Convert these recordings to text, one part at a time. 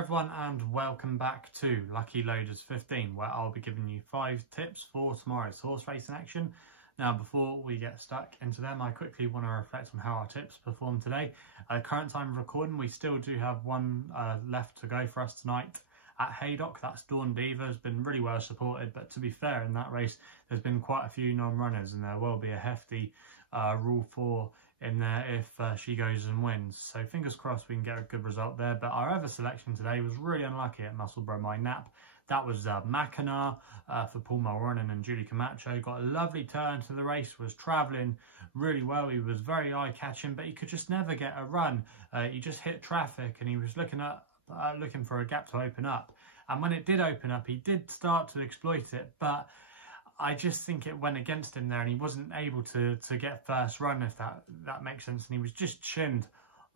everyone and welcome back to Lucky Loaders 15, where I'll be giving you 5 tips for tomorrow's horse racing action. Now before we get stuck into them, I quickly want to reflect on how our tips performed today. Current time of recording, we still do have one left to go for us tonight at Haydock. That's Dawn Diva, has been really well supported, but to be fair, in that race there's been quite a few non-runners and there will be a hefty Rule 4 in there if she goes and wins. So fingers crossed we can get a good result there. But our other selection today was really unlucky at Musselburgh, my nap. That was Mackinac for Paul Mulronnan and Julie Camacho. Got a lovely turn to the race, was travelling really well. He was very eye-catching, but he could just never get a run. He just hit traffic and he was looking for a gap to open up. And when it did open up, he did start to exploit it, but I just think it went against him there and he wasn't able to get first run, if that makes sense. And he was just chinned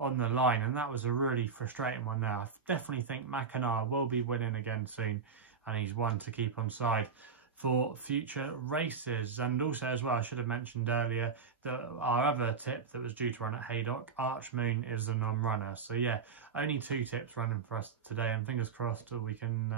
on the line and that was a really frustrating one there. I definitely think Mackinac will be winning again soon and he's one to keep on side for future races. And also as well, I should have mentioned earlier that our other tip that was due to run at Haydock, Archmoon, is a non-runner. So yeah, only 2 tips running for us today, and fingers crossed we can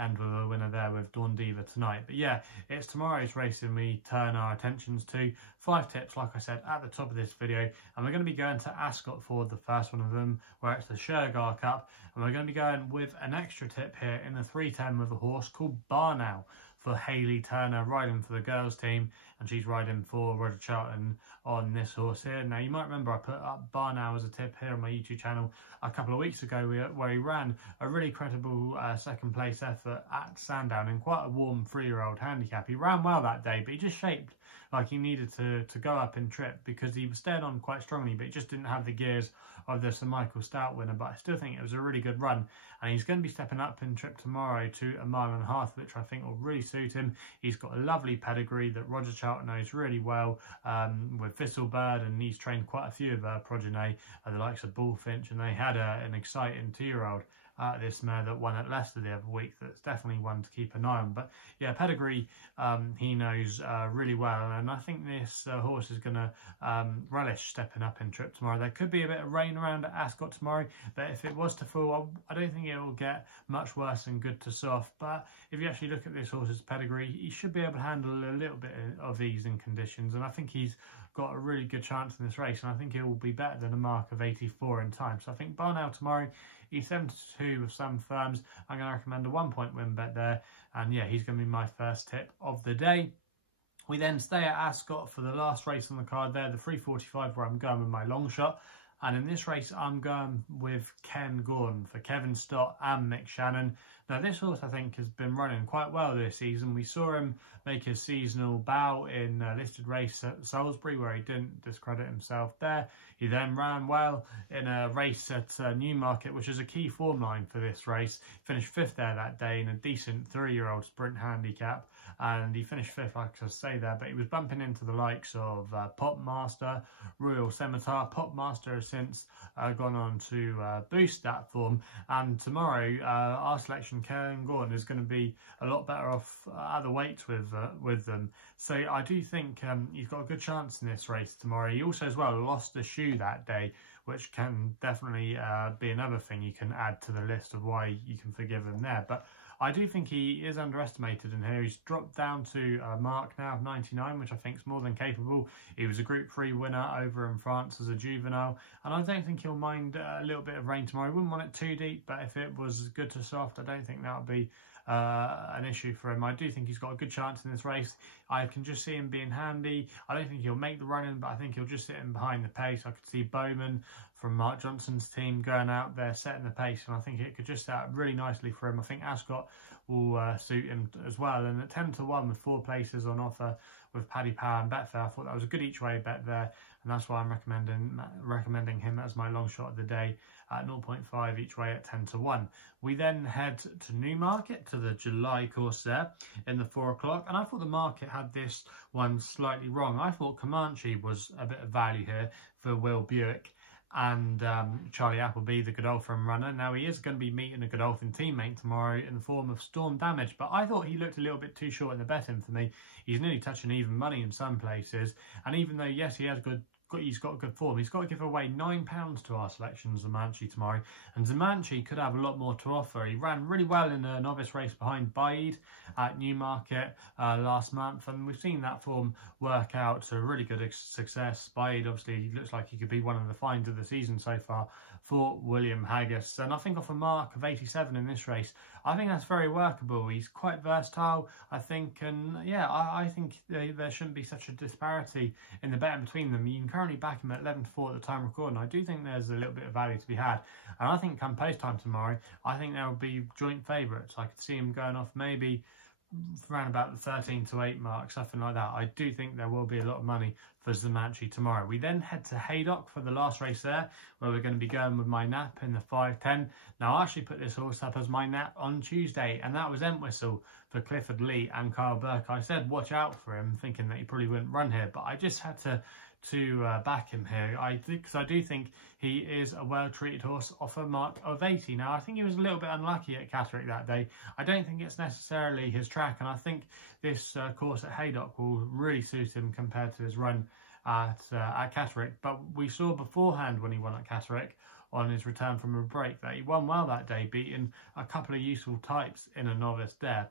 end with a winner there with Dawn Diva tonight. But yeah, it's tomorrow's racing we turn our attentions to. 5 tips, like I said, at the top of this video, and we're going to be going to Ascot for the first one of them, where it's the Shergar Cup, and we're going to be going with an extra tip here in the 310 with a horse called Barnow for Hayley Turner, riding for the girls team, and she's riding for Roger Charlton on this horse here. Now you might remember I put up Barnow as a tip here on my YouTube channel a couple of weeks ago, where he ran a really credible second place effort at Sandown in quite a warm 3-year-old handicap. He ran well that day, but he just shaped like he needed to go up in trip because he was staying on quite strongly, but he just didn't have the gears of the Sir Michael Stout winner. But I still think it was a really good run, and he's going to be stepping up in trip tomorrow to a 1.5 miles, which I think will really suit him. He's got a lovely pedigree that Roger Charlton knows really well with Thistlebird, and he's trained quite a few of her progeny, the likes of Bullfinch, and they had an exciting 2-year-old this mare that won at Leicester the other week. That's definitely one to keep an eye on. But yeah, pedigree he knows really well, and I think this horse is going to relish stepping up in trip tomorrow. There could be a bit of rain around at Ascot tomorrow, but if it was to fall, I don't think it will get much worse than good to soft. But if you actually look at this horse's pedigree, he should be able to handle a little bit of ease in conditions, and I think he's got a really good chance in this race, and I think it will be better than a mark of 84 in time. So I think Barnow tomorrow, he's 72 with some firms. I'm going to recommend a 1-point win bet there, and yeah, he's going to be my first tip of the day. We then stay at Ascot for the last race on the card there, the 3:45, where I'm going with my Longshot. And in this race, I'm going with Gorm for Kevin Stott and Mick Shannon. Now, this horse, I think, has been running quite well this season. We saw him make his seasonal bow in a listed race at Salisbury, where he didn't discredit himself there. He then ran well in a race at Newmarket, which is a key form line for this race. Finished 5th there that day in a decent 3-year-old sprint handicap. And he finished 5th, like I say there, but he was bumping into the likes of Popmaster, Royal Scimitar. Popmaster has since gone on to boost that form, and tomorrow our selection, Cairn, is going to be a lot better off at the weights with them. So I do think he's got a good chance in this race tomorrow. He also as well lost a shoe that day, which can definitely be another thing you can add to the list of why you can forgive him there. But I do think he is underestimated in here. He's dropped down to a mark now of 99, which I think is more than capable. He was a Group 3 winner over in France as a juvenile, and I don't think he'll mind a little bit of rain tomorrow. I wouldn't want it too deep, but if it was good to soft, I don't think that would be an issue for him. I do think he's got a good chance in this race. I can just see him being handy. I don't think he'll make the run-in, but I think he'll just sit in behind the pace. I could see Bowman from Mark Johnson's team going out there setting the pace, and I think it could just set up really nicely for him. I think Ascot will suit him as well, and at 10-1 with 4 places on offer with Paddy Power and Betfair, I thought that was a good each way bet there, and that's why I'm recommending him as my long shot of the day at 0.5 each way at 10-1. We then head to Newmarket to the July course there in the 4 o'clock, and I thought the market had this one slightly wrong. I thought Komachi was a bit of value here for Will Buick and Charlie Appleby, the Godolphin runner. Now, he is going to be meeting a Godolphin teammate tomorrow in the form of Storm Damage, but I thought he looked a little bit too short in the betting for me. He's nearly touching even money in some places, and even though, yes, he has he's got good form. He's got to give away £9 to our selection, Zamanchi, tomorrow. And Zamanchi could have a lot more to offer. He ran really well in a novice race behind Bide at Newmarket last month. And we've seen that form work out to really good success. Bide, obviously, looks like he could be one of the finds of the season so far for William Haggis. And I think off a mark of 87 in this race, I think that's very workable. He's quite versatile, I think, and yeah, I think there shouldn't be such a disparity in the betting between them. You can currently back him at 11 to 4 at the time of recording. I do think there's a little bit of value to be had, and I think come post time tomorrow, I think there will be joint favourites. I could see him going off maybe around about the 13 to 8 mark, something like that. I do think there will be a lot of money for Zamanchi tomorrow. We then head to Haydock for the last race there, where we're going to be going with my nap in the 5-10. Now, I actually put this horse up as my nap on Tuesday, and that was Entwhistle for Clifford Lee and Kyle Burke. I said watch out for him, thinking that he probably wouldn't run here, but I just had to back him here. Because I do think he is a well-treated horse off a mark of 80. Now, I think he was a little bit unlucky at Catterick that day. I don't think it's necessarily his track, and I think this course at Haydock will really suit him compared to his run at Catterick. But we saw beforehand when he won at Catterick on his return from a break that he won well that day, beating a couple of useful types in a novice there.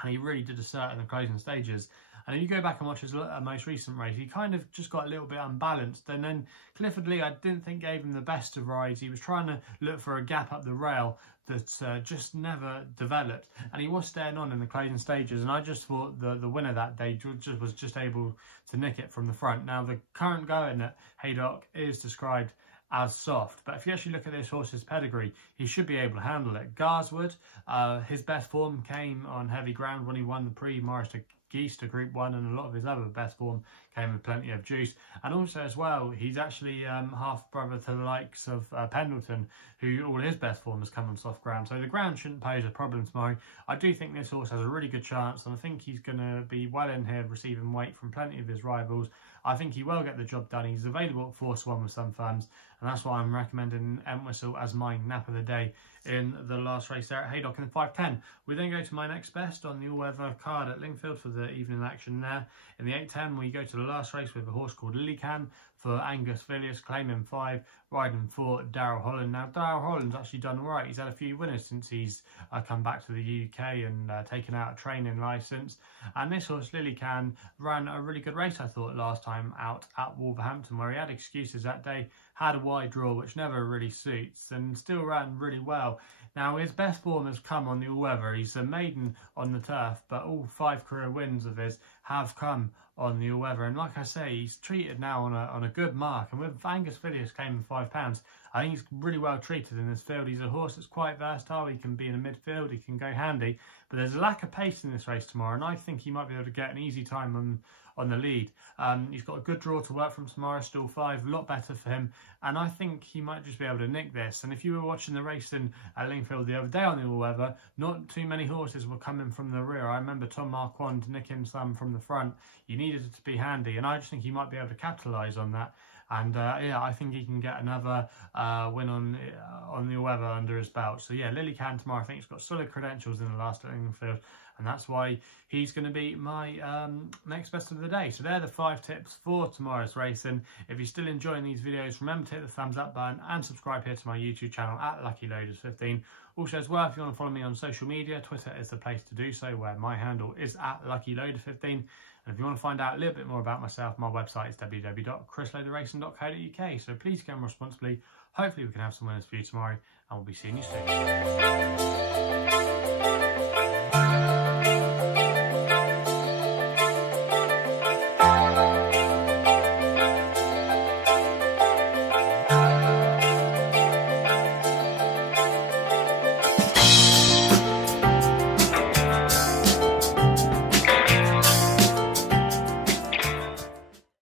And he really did assert in the closing stages. And if you go back and watch his most recent race, he kind of just got a little bit unbalanced. And then Clifford Lee, I didn't think gave him the best of rides. He was trying to look for a gap up the rail that just never developed. And he was staying on in the closing stages. And I just thought the winner that day was just able to nick it from the front. Now, the current going at Haydock is described as soft, but if you actually look at this horse's pedigree, he should be able to handle it. Garswood, his best form came on heavy ground when he won the Prix Morris de Geese to Group 1, and a lot of his other best form came with plenty of juice. And also as well, he's actually half brother to the likes of Pendleton, who all his best form has come on soft ground, so the ground shouldn't pose a problem tomorrow. I do think this horse has a really good chance, and I think he's going to be well in here, receiving weight from plenty of his rivals. I think he will get the job done. He's available at 4-1 with some firms, and that's why I'm recommending Entwhistle as my nap of the day in the last race there at Haydock in the 5-10. We then go to my next best on the all-weather card at Lingfield for the evening action there. In the 8-10, we go to the last race with a horse called Lilkian for Angus Villiers, claiming 5, riding for Darrell Holland. Now, Darrell Holland's actually done all right. He's had a few winners since he's come back to the UK and taken out a training licence. And this horse, Lilkian, ran a really good race, I thought, last time out at Wolverhampton, where he had excuses that day, had a wide draw, which never really suits, and still ran really well. Now, his best form has come on the all-weather. He's a maiden on the turf, but all 5 career wins of his have come on the all-weather. And like I say, he's treated now on a good mark. And with Angus Villiers claiming £5, I think he's really well treated in this field. He's a horse that's quite versatile. He can be in the midfield. He can go handy. But there's a lack of pace in this race tomorrow, and I think he might be able to get an easy time on the lead. He's got a good draw to work from tomorrow, still 5, a lot better for him, and I think he might just be able to nick this. And if you were watching the racing at Lingfield the other day on the all-weather, not too many horses were coming from the rear. I remember Tom Marquand nicking some from the front. You needed it to be handy, and I just think he might be able to capitalise on that. And yeah, I think he can get another win on the all-weather under his belt. So yeah, Lilkian tomorrow, I think he's got solid credentials in the last at Lingfield, and that's why he's going to be my next best of the day. So they're the 5 tips for tomorrow's racing. If you're still enjoying these videos, remember to hit the thumbs up button and subscribe here to my YouTube channel at LuckyLoaders15. Also as well, if you want to follow me on social media, Twitter is the place to do so, where my handle is at LuckyLoader15. And if you want to find out a little bit more about myself, my website is www.chrisloaderracing.co.uk. So please gamble responsibly. Hopefully we can have some winners for you tomorrow, and we'll be seeing you soon.